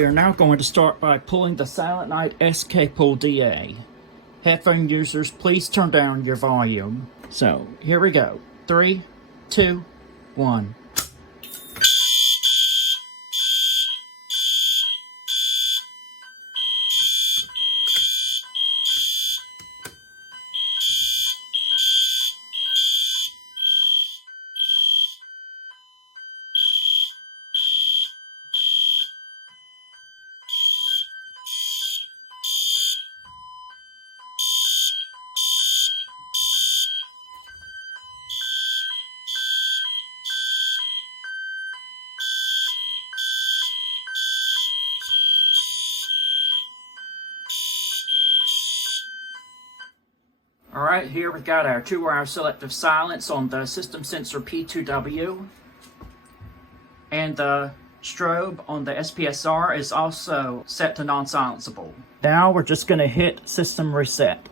We are now going to start by pulling the Silent Night SK Pull DA. Headphone users, please turn down your volume. So, here we go. 3, 2, 1. Alright, here we've got our 2-wire selective silence on the system sensor P2W. And the strobe on the SPSR is also set to non-silenceable. Now we're just going to hit system reset.